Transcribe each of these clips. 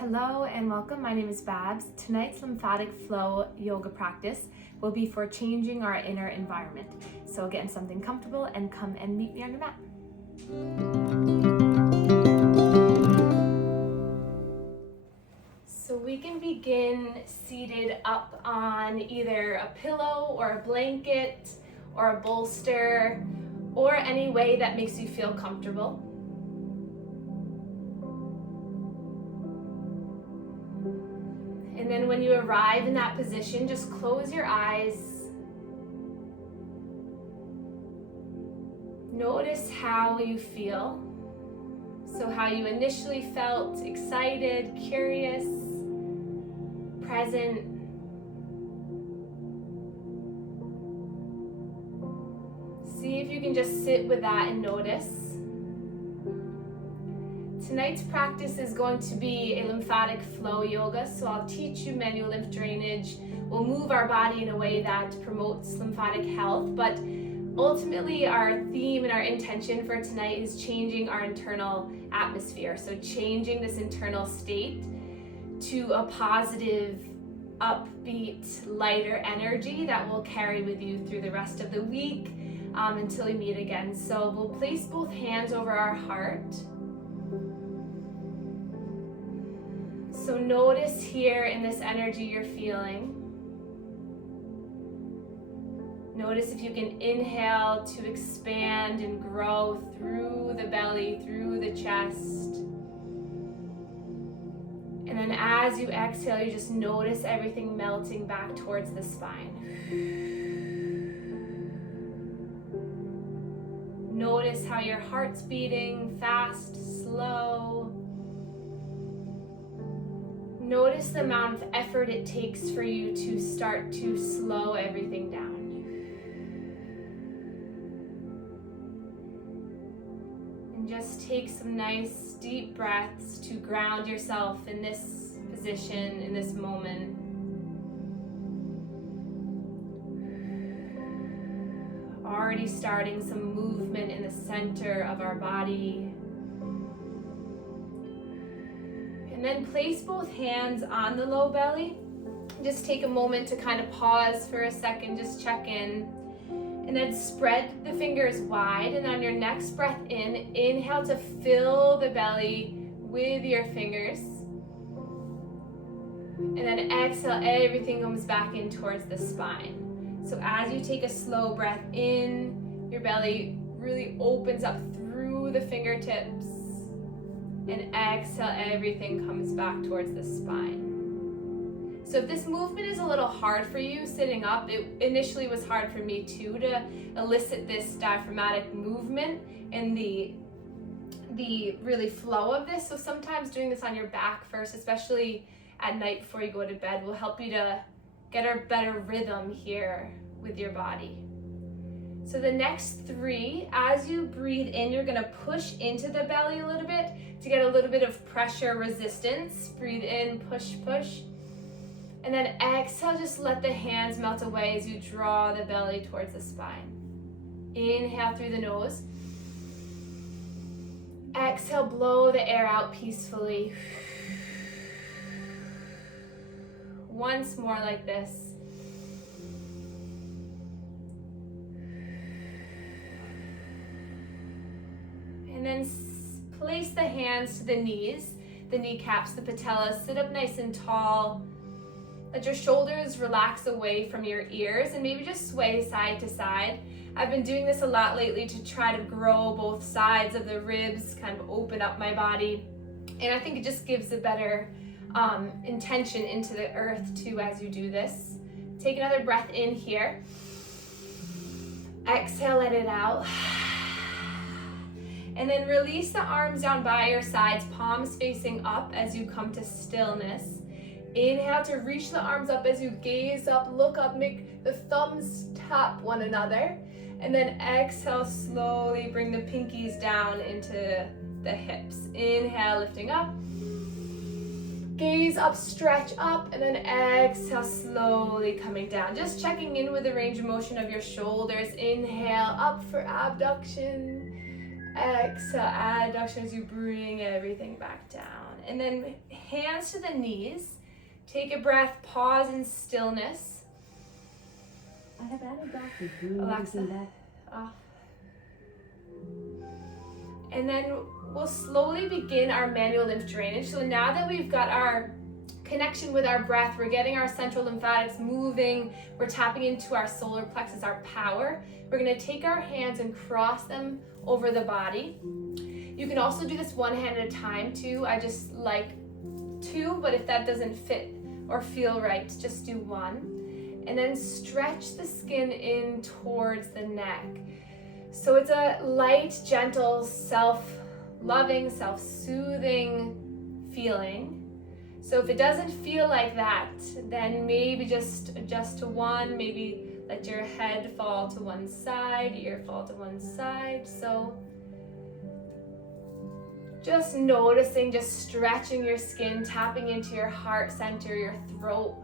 Hello and welcome. My name is Babz. Tonight's lymphatic flow yoga practice will be for changing our inner environment. So get in something comfortable and come and meet me on your mat. So we can begin seated up on either a pillow or a blanket or a bolster or any way that makes you feel comfortable. And then when you arrive in that position, just close your eyes. Notice how you feel. So how you initially felt, excited, curious, present. See if you can just sit with that and notice. Tonight's practice is going to be a lymphatic flow yoga, so I'll teach you manual lymph drainage. We'll move our body in a way that promotes lymphatic health, but ultimately our theme and our intention for tonight is changing our internal atmosphere. So changing this internal state to a positive, upbeat, lighter energy that will carry with you through the rest of the week until we meet again. So we'll place both hands over our heart. So notice here in this energy you're feeling. Notice if you can inhale to expand and grow through the belly, through the chest. And then as you exhale, you just notice everything melting back towards the spine. Notice how your heart's beating, fast, slow. Notice the amount of effort it takes for you to start to slow everything down. And just take some nice deep breaths to ground yourself in this position, in this moment. Already starting some movement in the center of our body. And then place both hands on the low belly. Just take a moment to kind of pause for a second, just check in. And then spread the fingers wide, and on your next breath in, inhale to fill the belly with your fingers. And then exhale, everything comes back in towards the spine. So as you take a slow breath in, your belly really opens up through the fingertips. And exhale, everything comes back towards the spine. So if this movement is a little hard for you sitting up, it initially was hard for me too to elicit this diaphragmatic movement and the really flow of this. So sometimes doing this on your back first, especially at night before you go to bed, will help you to get a better rhythm here with your body. So the next three, as you breathe in, you're gonna push into the belly a little bit to get a little bit of pressure resistance. Breathe in, push, push. And then exhale, just let the hands melt away as you draw the belly towards the spine. Inhale through the nose. Exhale, blow the air out peacefully. Once more like this. And then place the hands to the knees, the kneecaps, the patellas. Sit up nice and tall. Let your shoulders relax away from your ears and maybe just sway side to side. I've been doing this a lot lately to try to grow both sides of the ribs, kind of open up my body. And I think it just gives a better intention into the earth too as you do this. Take another breath in here. Exhale, let it out. And then release the arms down by your sides, palms facing up as you come to stillness. Inhale to reach the arms up as you gaze up, look up, make the thumbs tap one another. And then exhale, slowly bring the pinkies down into the hips. Inhale, lifting up. Gaze up, stretch up, and then exhale, slowly coming down. Just checking in with the range of motion of your shoulders. Inhale, up for abduction. Exhale, adduction as you bring everything back down. And then hands to the knees. Take a breath, pause in stillness. I have added doctors. Do you Alexa, that? off. And then we'll slowly begin our manual lymph drainage. So now that we've got our connection with our breath, we're getting our central lymphatics moving, we're tapping into our solar plexus, our power. We're gonna take our hands and cross them over the body. You can also do this one hand at a time too. I just like two, but if that doesn't fit or feel right, just do one. And then stretch the skin in towards the neck. So it's a light, gentle, self-loving, self-soothing feeling. So if it doesn't feel like that, then maybe just adjust to one, maybe let your head fall to one side, ear fall to one side. So just noticing, just stretching your skin, tapping into your heart center, your throat.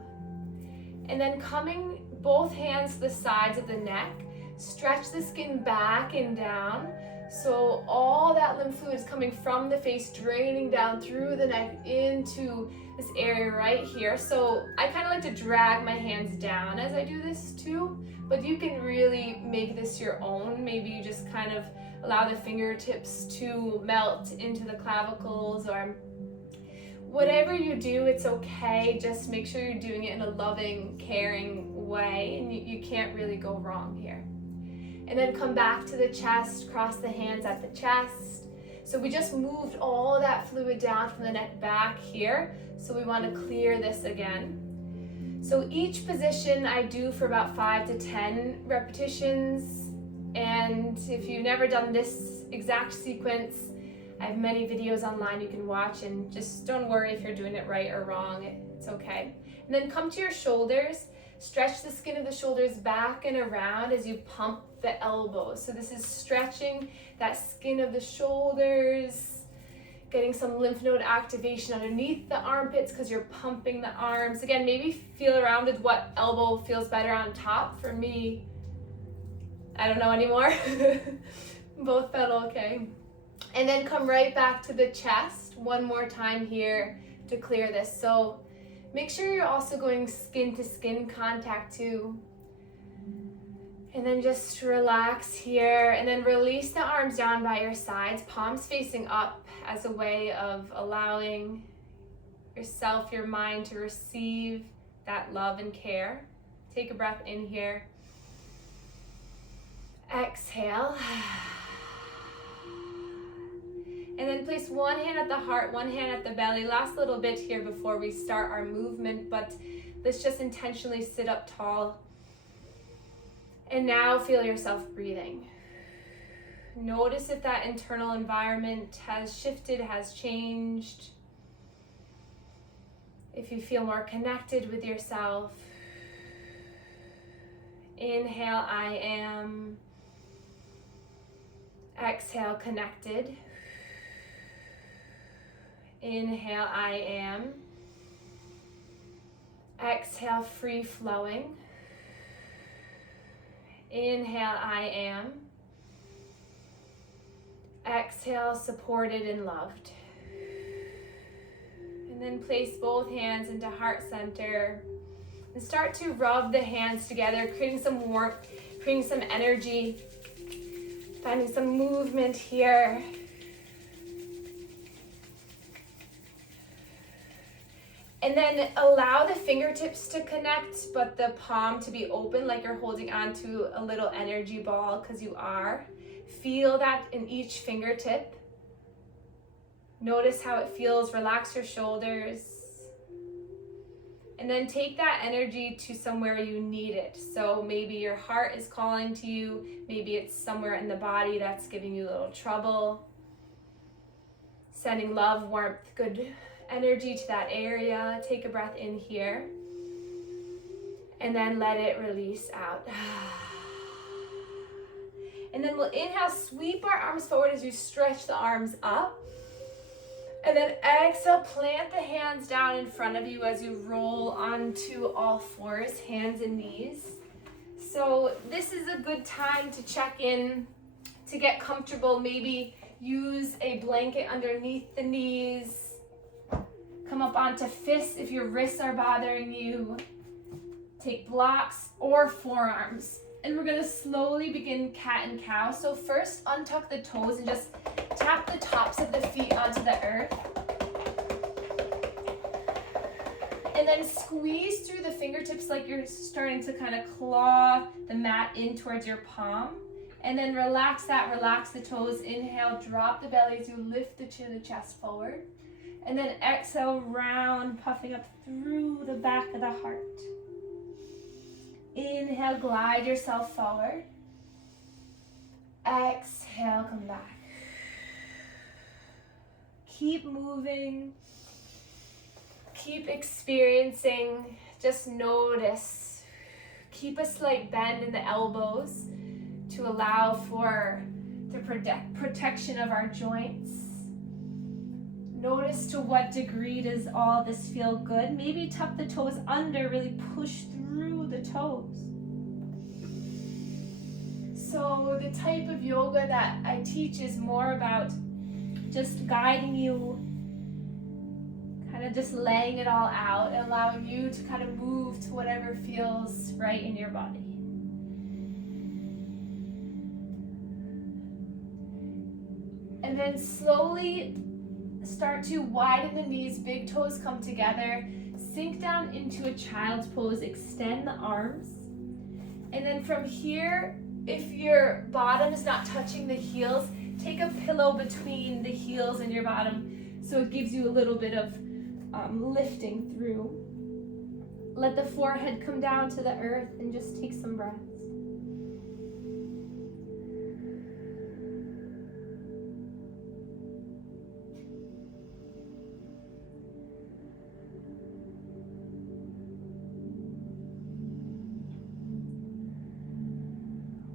And then coming both hands to the sides of the neck, stretch the skin back and down. So all that lymph fluid is coming from the face, draining down through the neck into this area right here. So I kind of like to drag my hands down as I do this too, but you can really make this your own. Maybe you just kind of allow the fingertips to melt into the clavicles, or whatever you do, it's okay. Just make sure you're doing it in a loving, caring way, and you can't really go wrong here. And then come back to the chest, cross the hands at the chest. So we just moved all that fluid down from the neck back here. So we want to clear this again. So each position I do for about 5 to 10 repetitions. And if you've never done this exact sequence, I have many videos online you can watch, and just don't worry if you're doing it right or wrong, it's okay. And then come to your shoulders, stretch the skin of the shoulders back and around as you pump the elbows. So this is stretching that skin of the shoulders, getting some lymph node activation underneath the armpits because you're pumping the arms. Again, maybe feel around with what elbow feels better on top. For me, I don't know anymore. Both felt okay. And then come right back to the chest one more time here to clear this. So make sure you're also going skin to skin contact too. And then just relax here, and then release the arms down by your sides, palms facing up, as a way of allowing yourself, your mind to receive that love and care. Take a breath in here. Exhale. And then place one hand at the heart, one hand at the belly. Last little bit here before we start our movement, but let's just intentionally sit up tall. And now feel yourself breathing. Notice if that internal environment has shifted, has changed. If you feel more connected with yourself. Inhale, I am. Exhale, connected. Inhale, I am. Exhale, free flowing. Inhale, I am. Exhale, supported and loved. And then place both hands into heart center and start to rub the hands together, creating some warmth, creating some energy, finding some movement here. And then allow the fingertips to connect, but the palm to be open, like you're holding onto a little energy ball, because you are. Feel that in each fingertip. Notice how it feels. Relax your shoulders. And then take that energy to somewhere you need it. So maybe your heart is calling to you. Maybe it's somewhere in the body that's giving you a little trouble. Sending love, warmth, good energy to that area. Take a breath in here. And then let it release out. And then we'll inhale, sweep our arms forward as you stretch the arms up. And then exhale, plant the hands down in front of you as you roll onto all fours, hands and knees. So this is a good time to check in, to get comfortable. Maybe use a blanket underneath the knees. up onto fists if your wrists are bothering you. Take blocks or forearms. And we're going to slowly begin cat and cow. So first, untuck the toes and just tap the tops of the feet onto the earth. And then squeeze through the fingertips like you're starting to kind of claw the mat in towards your palm. And then relax that, relax the toes. Inhale, drop the belly as you lift the chin and chest forward. And then exhale, round, puffing up through the back of the heart. Inhale, glide yourself forward. Exhale, come back. Keep moving. Keep experiencing. Just notice. Keep a slight bend in the elbows to allow for the protection of our joints. Notice to what degree does all this feel good. Maybe tuck the toes under, really push through the toes. So the type of yoga that I teach is more about just guiding you, kind of just laying it all out and allowing you to kind of move to whatever feels right in your body. And then slowly start to widen the knees, big toes come together, sink down into a child's pose, extend the arms. And then from here, if your bottom is not touching the heels, take a pillow between the heels and your bottom so it gives you a little bit of lifting through. Let the forehead come down to the earth and just take some breaths.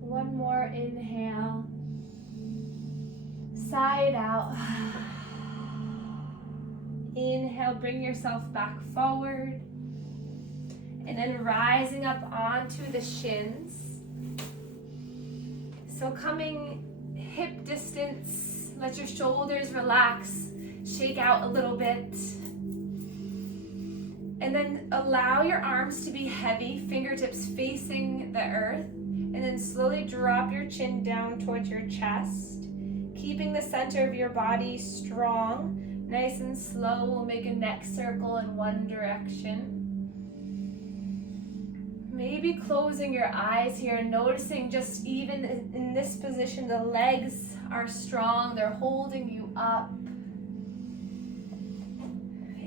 One more inhale, side out. Inhale, bring yourself back forward. And then rising up onto the shins. So coming hip distance, let your shoulders relax, shake out a little bit. And then allow your arms to be heavy, fingertips facing the earth. And then slowly drop your chin down towards your chest, keeping the center of your body strong. Nice and slow, we'll make a neck circle in one direction. Maybe closing your eyes here and noticing just even in this position, the legs are strong, they're holding you up.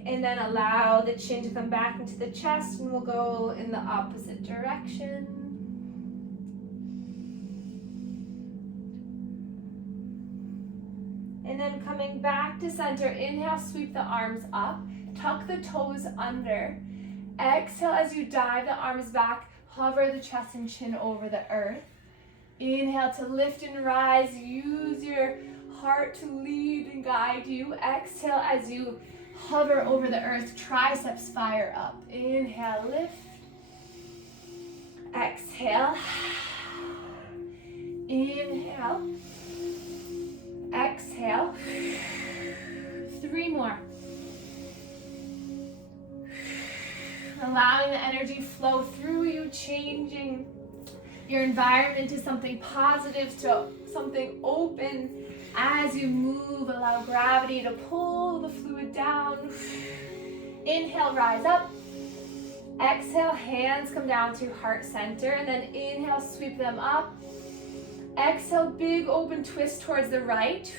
And then allow the chin to come back into the chest and we'll go in the opposite direction. And then coming back to center, inhale, sweep the arms up, tuck the toes under. Exhale as you dive the arms back, hover the chest and chin over the earth. Inhale to lift and rise, use your heart to lead and guide you. Exhale as you hover over the earth, triceps fire up. Inhale, lift. Exhale. Inhale. Exhale. 3 more. Allowing the energy flow through you, changing your environment to something positive, to something open. As you move, allow gravity to pull the fluid down. Inhale, rise up. Exhale, hands come down to heart center, and then inhale, sweep them up. Exhale, big open twist towards the right.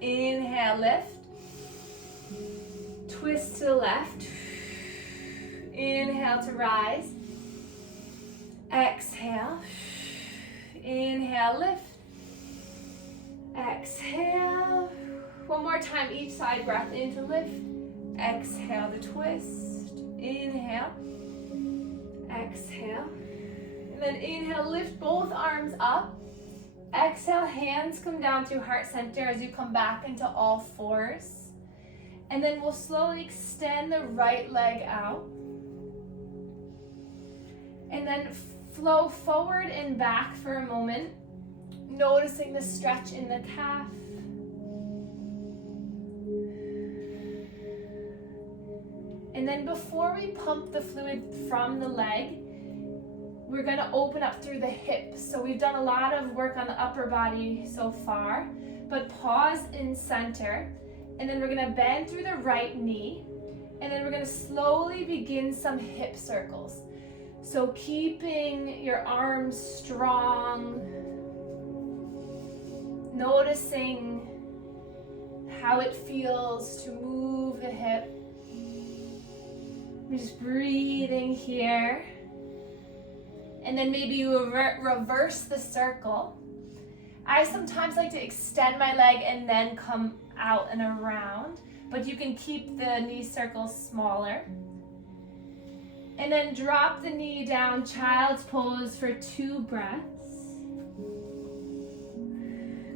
Inhale, lift. Twist to the left. Inhale to rise. Exhale. Inhale, lift. Exhale. One more time, each side, breath in to lift. Exhale to twist. Inhale. Exhale. And then inhale, lift both arms up. Exhale, hands come down to heart center as you come back into all fours. And then we'll slowly extend the right leg out. And then flow forward and back for a moment, noticing the stretch in the calf. And then before we pump the fluid from the leg, we're gonna open up through the hips. So we've done a lot of work on the upper body so far, but pause in center. And then we're gonna bend through the right knee. And then we're gonna slowly begin some hip circles. So keeping your arms strong, noticing how it feels to move the hip. Just breathing here. And then maybe you reverse the circle. I sometimes like to extend my leg and then come out and around, but you can keep the knee circles smaller. And then drop the knee down, child's pose for 2 breaths.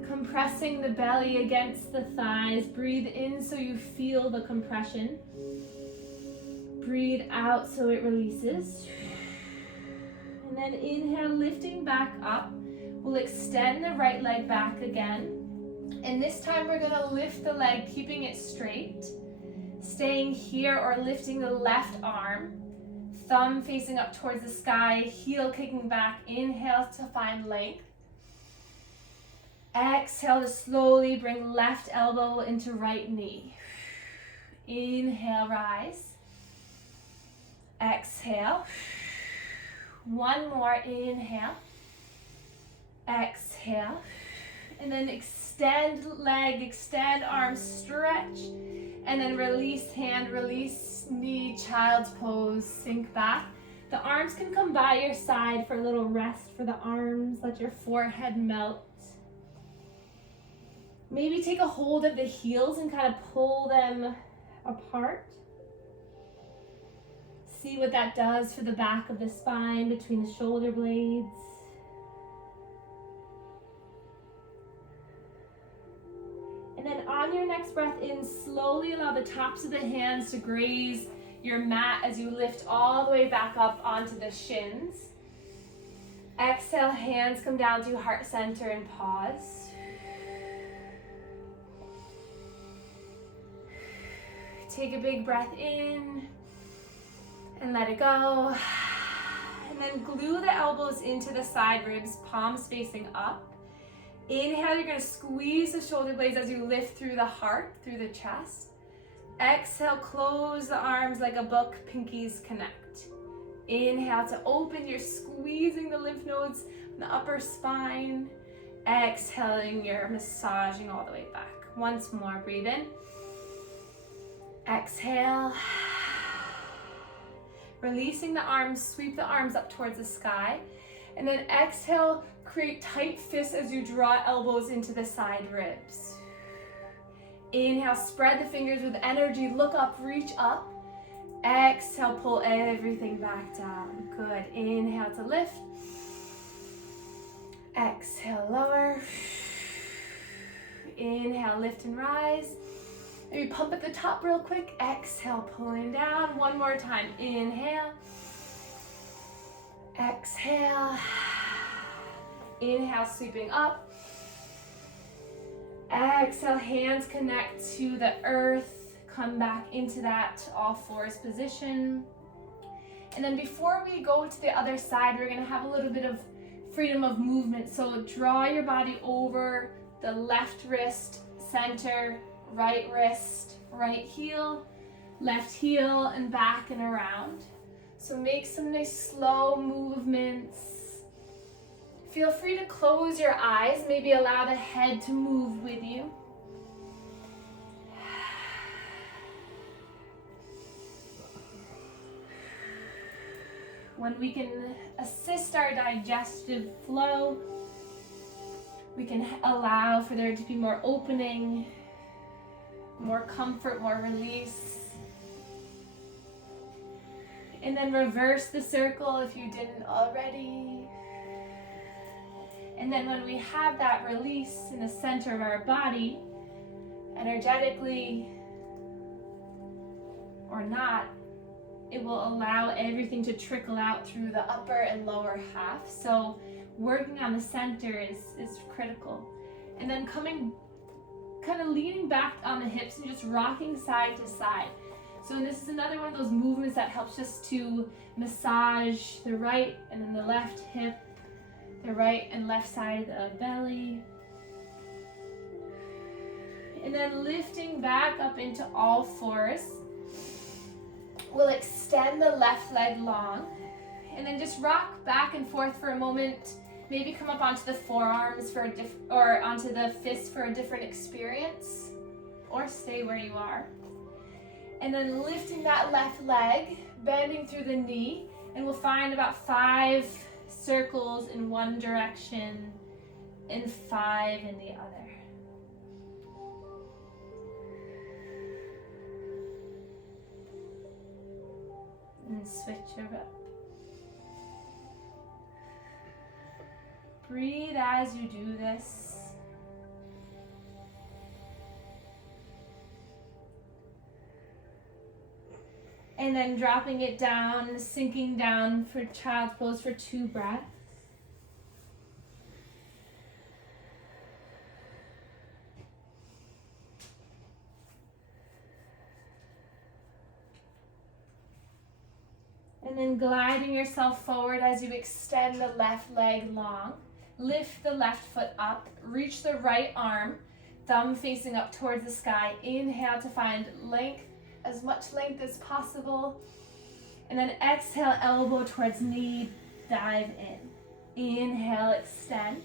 Compressing the belly against the thighs. Breathe in so you feel the compression. Breathe out so it releases. And then inhale, lifting back up. We'll extend the right leg back again. And this time we're gonna lift the leg, keeping it straight. Staying here or lifting the left arm. Thumb facing up towards the sky, heel kicking back. Inhale to find length. Exhale to slowly bring left elbow into right knee. Inhale, rise. Exhale. One more, inhale. Exhale. And then extend leg, extend arm, stretch. And then release hand, release knee, child's pose, sink back. The arms can come by your side for a little rest for the arms. Let your forehead melt. Maybe take a hold of the heels and kind of pull them apart. See what that does for the back of the spine between the shoulder blades. And then on your next breath in, slowly allow the tops of the hands to graze your mat as you lift all the way back up onto the shins. Exhale, hands come down to heart center and pause. Take a big breath in and let it go. And then glue the elbows into the side ribs, palms facing up. Inhale, you're gonna squeeze the shoulder blades as you lift through the heart, through the chest. Exhale, close the arms like a book, pinkies connect. Inhale to open, you're squeezing the lymph nodes in the upper spine. Exhaling, you're massaging all the way back. Once more, breathe in. Exhale. Releasing the arms, sweep the arms up towards the sky. And then exhale, create tight fists as you draw elbows into the side ribs. Inhale, spread the fingers with energy, look up, reach up. Exhale, pull everything back down. Good. Inhale to lift. Exhale, lower. Inhale, lift and rise. Maybe pump at the top real quick. Exhale, pulling down. One more time. Inhale. Exhale. Inhale, sweeping up. Exhale, hands connect to the earth. Come back into that all fours position. And then before we go to the other side, we're gonna have a little bit of freedom of movement. So draw your body over the left wrist, center, right wrist, right heel, left heel, and back and around. So make some nice slow movements. Feel free to close your eyes, maybe allow the head to move with you. When we can assist our digestive flow, we can allow for there to be more opening, more comfort, more release. And then reverse the circle if you didn't already. And then when we have that release in the center of our body, energetically or not, it will allow everything to trickle out through the upper and lower half. So working on the center is critical. And then coming, kind of leaning back on the hips and just rocking side to side. So this is another one of those movements that helps us to massage the right and then the left hip, the right and left side of the belly. And then lifting back up into all fours. We'll extend the left leg long. And then just rock back and forth for a moment. Maybe come up onto the forearms for or onto the fists for a different experience. Or stay where you are. And then lifting that left leg, bending through the knee. And we'll find about 5 circles in one direction and 5 in the other. And switch it up. Breathe as you do this. And then dropping it down, sinking down for child's pose for 2 breaths. And then gliding yourself forward as you extend the left leg long. Lift the left foot up, reach the right arm, thumb facing up towards the sky. Inhale to find length, as much length as possible. And then exhale, elbow towards knee, dive in. Inhale, extend.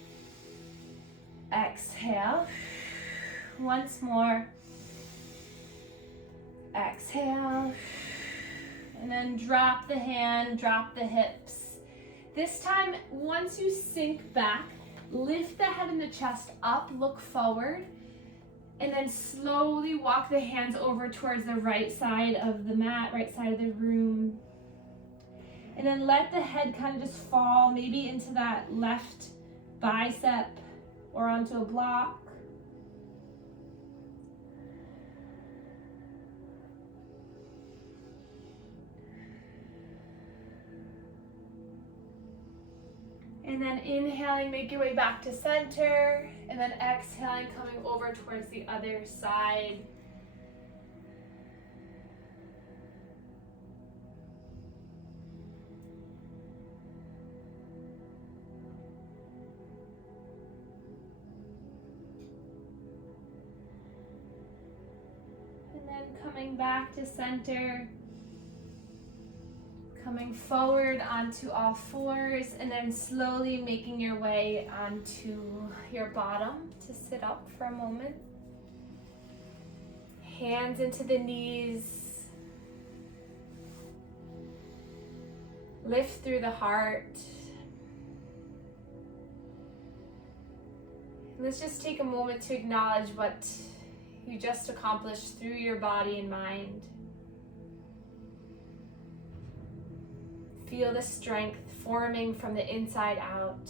Exhale. Once more. Exhale. And then drop the hand, drop the hips. This time, once you sink back, lift the head and the chest up, look forward, and then slowly walk the hands over towards the right side of the mat, right side of the room. And then let the head kind of just fall, maybe into that left bicep or onto a block. And then inhaling, make your way back to center. And then exhaling, coming over towards the other side. And then coming back to center. Coming forward onto all fours, and then slowly making your way onto your bottom to sit up for a moment. Hands into the knees. Lift through the heart. Let's just take a moment to acknowledge what you just accomplished through your body and mind. Feel the strength forming from the inside out.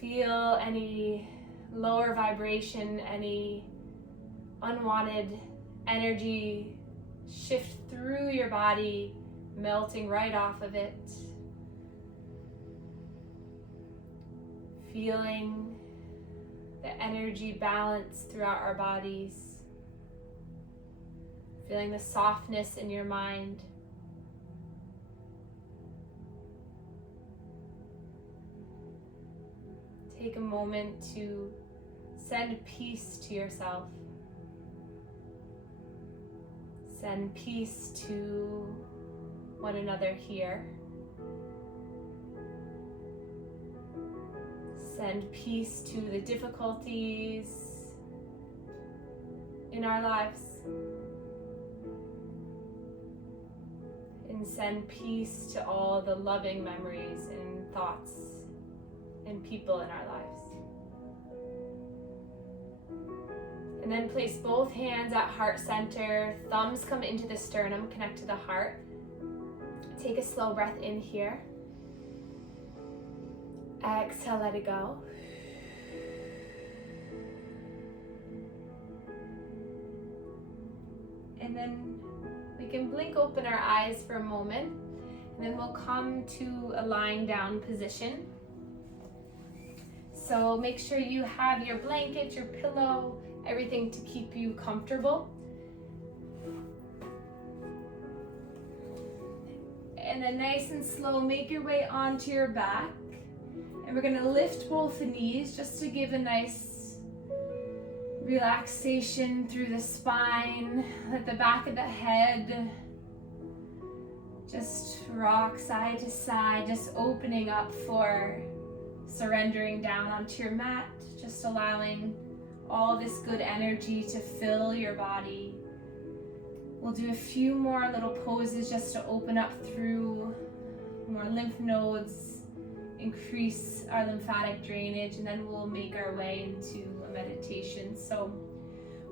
Feel any lower vibration, any unwanted energy shift through your body, melting right off of it. Feeling the energy balance throughout our bodies. Feeling the softness in your mind. Take a moment to send peace to yourself. Send peace to one another here. Send peace to the difficulties in our lives. And send peace to all the loving memories and thoughts and people in our lives. And then place both hands at heart center. Thumbs come into the sternum, connect to the heart. Take a slow breath in here. Exhale, let it go. And then we can blink open our eyes for a moment, and then we'll come to a lying down position. So make sure you have your blanket, your pillow everything to keep you comfortable. And then nice and slow, make your way onto your back. And we're gonna lift both the knees just to give a nice relaxation through the spine. Let the back of the head just rock side to side, just opening up for surrendering down onto your mat, just allowing all this good energy to fill your body. We'll do a few more little poses just to open up through more lymph nodes, increase our lymphatic drainage, and then we'll make our way into a meditation. So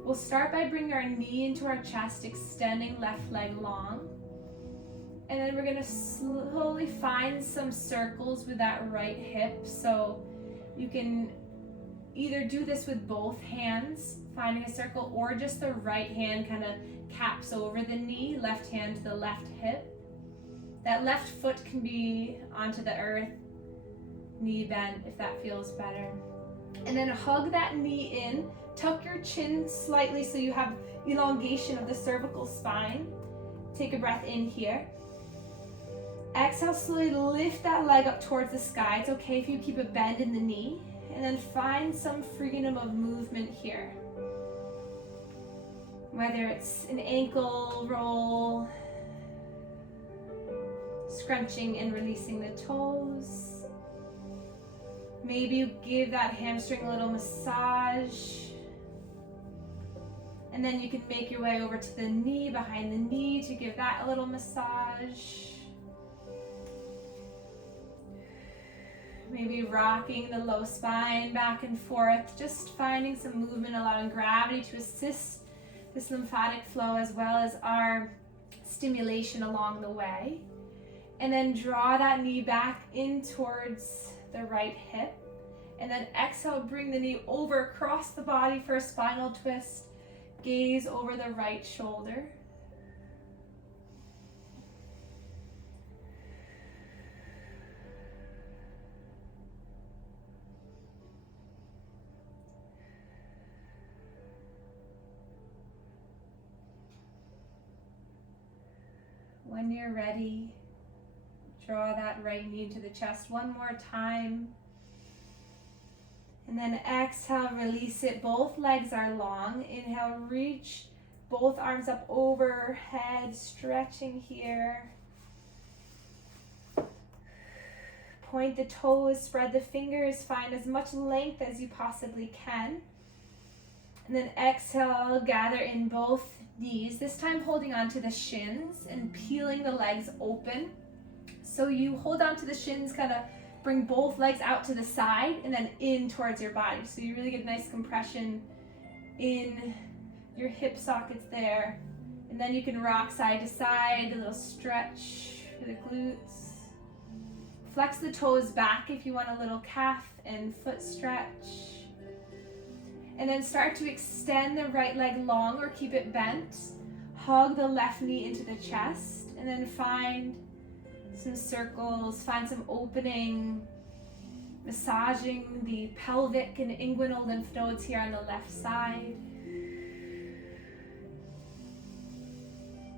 we'll start by bringing our knee into our chest, extending left leg long. And then we're gonna slowly find some circles with that right hip. So you can either do this with both hands, finding a circle, or just the right hand kind of caps over the knee, left hand to the left hip. That left foot can be onto the earth, knee bent if that feels better. And then hug that knee in, tuck your chin slightly so you have elongation of the cervical spine. Take a breath in here. Exhale, slowly lift that leg up towards the sky. It's okay if you keep a bend in the knee. And then find some freedom of movement here. Whether it's an ankle roll, scrunching and releasing the toes. Maybe you give that hamstring a little massage. And then you can make your way over to the knee, behind the knee, to give that a little massage. Maybe rocking the low spine back and forth, just finding some movement, allowing gravity to assist this lymphatic flow as well as our stimulation along the way. And then draw that knee back in towards the right hip. And then exhale, bring the knee over across the body for a spinal twist. Gaze over the right shoulder. When you're ready, draw that right knee into the chest one more time. And then exhale, release it. Both legs are long. Inhale, reach both arms up overhead, stretching here. Point the toes, spread the fingers, find as much length as you possibly can. And then exhale, gather in both knees, this time holding on to the shins and peeling the legs open. So you hold on to the shins, kind of bring both legs out to the side and then in towards your body. So you really get nice compression in your hip sockets there. And then you can rock side to side, a little stretch for the glutes. Flex the toes back if you want a little calf and foot stretch. And then start to extend the right leg long or keep it bent. Hug the left knee into the chest and then find some circles, find some opening, massaging the pelvic and inguinal lymph nodes here on the left side.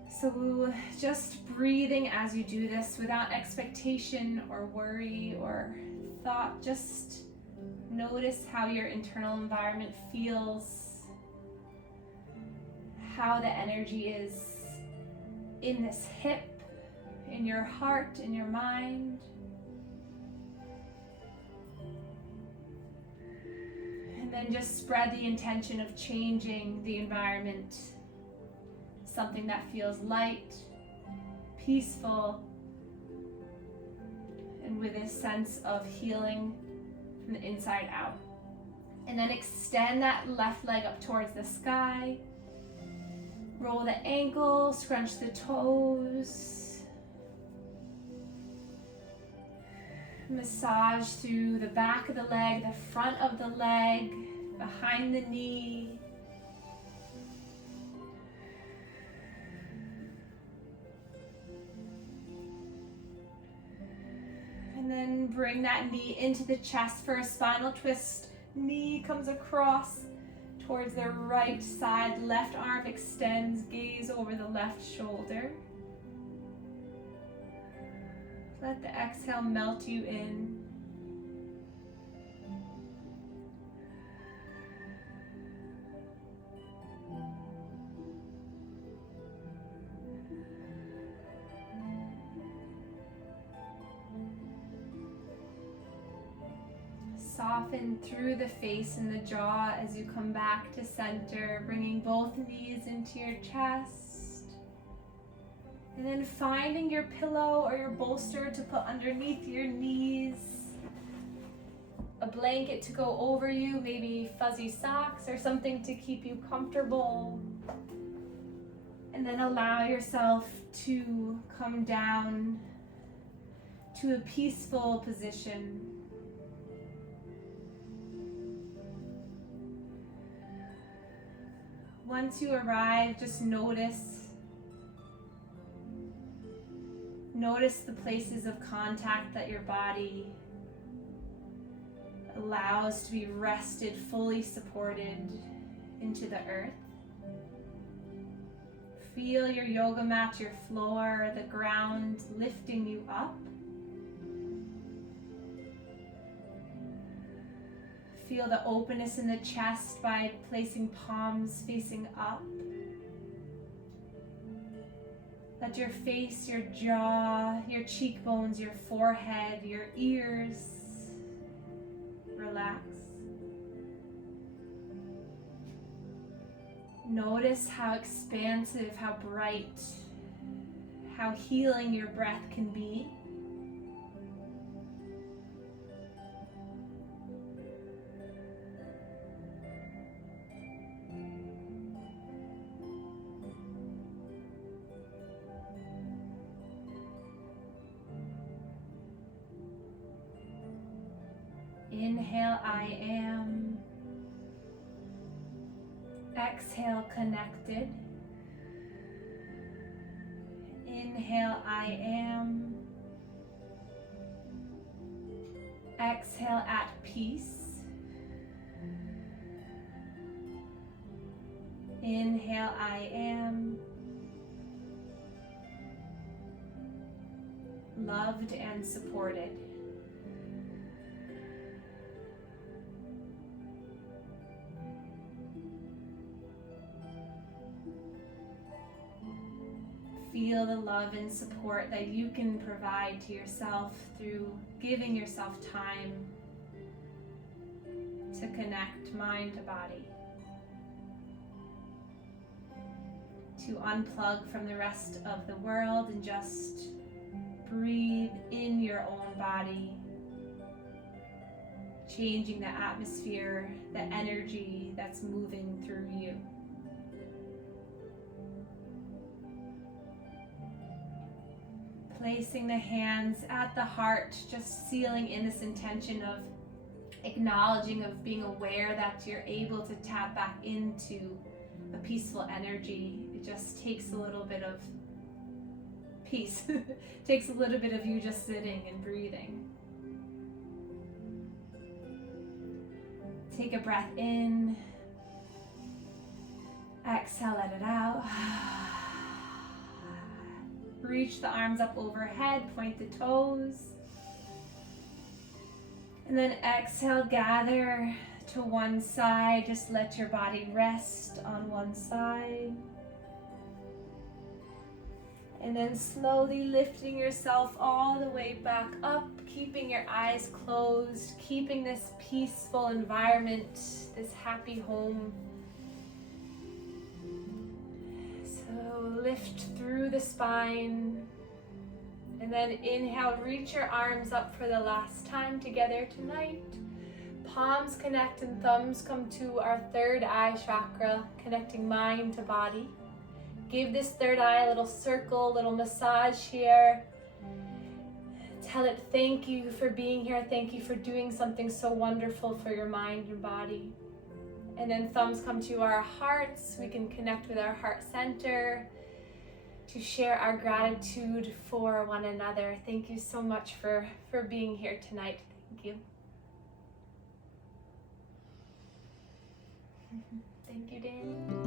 So just breathing as you do this without expectation or worry or thought. Just notice how your internal environment feels, how the energy is in this hip, in your heart, in your mind. And then just spread the intention of changing the environment. Something that feels light, peaceful, and with a sense of healing from the inside out. And then extend that left leg up towards the sky. Roll the ankle, scrunch the toes. Massage through the back of the leg, the front of the leg, behind the knee. And then bring that knee into the chest for a spinal twist. Knee comes across towards the right side. Left arm extends, gaze over the left shoulder. Let the exhale melt you in. Soften through the face and the jaw as you come back to center, bringing both knees into your chest. And then finding your pillow or your bolster to put underneath your knees. A blanket to go over you, maybe fuzzy socks or something to keep you comfortable. And then allow yourself to come down to a peaceful position. Once you arrive, just notice the places of contact that your body allows to be rested, fully supported into the earth. Feel your yoga mat, your floor, the ground lifting you up. Feel the openness in the chest by placing palms facing up. Let your face, your jaw, your cheekbones, your forehead, your ears relax. Notice how expansive, how bright, how healing your breath can be. Inhale, I am. Exhale, connected. Inhale, I am. Exhale, at peace. Inhale, I am. Loved and supported. Feel the love and support that you can provide to yourself through giving yourself time to connect mind to body, to unplug from the rest of the world and just breathe in your own body, changing the atmosphere, the energy that's moving through you. Placing the hands at the heart, just sealing in this intention of acknowledging, of being aware that you're able to tap back into a peaceful energy. It just takes a little bit of peace. Takes a little bit of you just sitting and breathing. Take a breath in. Exhale, let it out. Reach the arms up overhead, point the toes. And then exhale, gather to one side. Just let your body rest on one side. And then slowly lifting yourself all the way back up, keeping your eyes closed, keeping this peaceful environment, this happy home. So lift through the spine. And then inhale, reach your arms up for the last time together tonight. Palms connect and thumbs come to our third eye chakra, connecting mind to body. Give this third eye a little circle, a little massage here. Tell it thank you for being here. Thank you for doing something so wonderful for your mind and body. And then thumbs come to our hearts. We can connect with our heart center to share our gratitude for one another. Thank you so much for being here tonight. Thank you. Thank you, Danny.